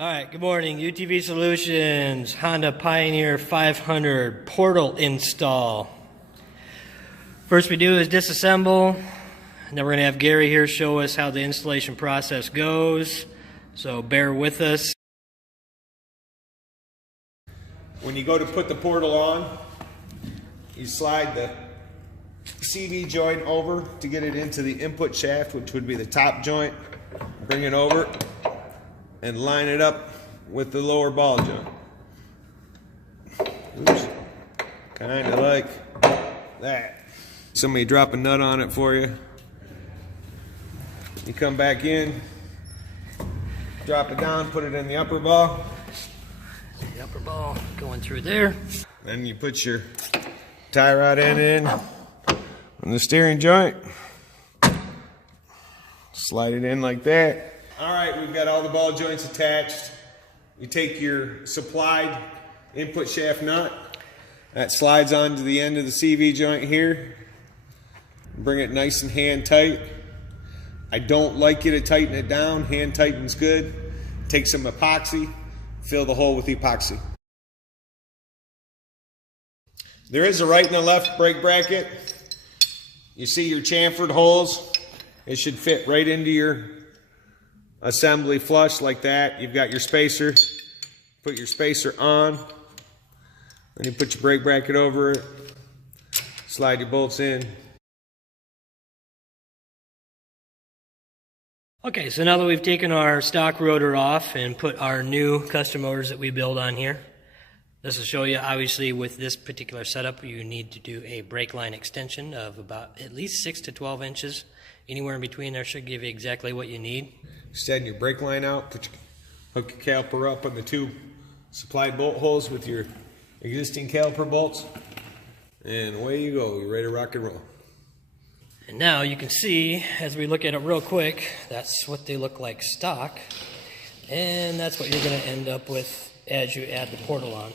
All right, good morning. UTV Solutions, Honda Pioneer 500 portal install. First we do is disassemble, and then we're going to have Gary here show us how the installation process goes, so bear with us. When you go to put the portal on, you slide the CV joint over to get it into the input shaft, which would be the top joint. Bring it over and line it up with the lower ball joint. Oops. Kind of like that. Somebody drop a nut on it for you. You come back in, drop it down, put it in the upper ball. The upper ball going through there. Then you put your tie rod end in on the steering joint. Slide it in like that. All right, we've got all the ball joints attached. You take your supplied input shaft nut. That slides onto the end of the CV joint here. Bring it nice and hand tight. I don't like you to tighten it down. Hand tighten's good. Take some epoxy. Fill the hole with epoxy. There is a right and a left brake bracket. You see your chamfered holes. It should fit right into your assembly flush like that. You've got your spacer. Put your spacer on. Then you put your brake bracket over it. Slide your bolts in. Okay, so now that we've taken our stock rotor off and put our new custom motors that we build on here, this will show you, obviously, with this particular setup, you need to do a brake line extension of about at least 6 to 12 inches. Anywhere in between there should give you exactly what you need. Extend your brake line out, hook your caliper up on the two supplied bolt holes with your existing caliper bolts, and away you go. You're ready to rock and roll. And now you can see, as we look at it real quick, that's what they look like stock, and that's what you're going to end up with as you add the portal on.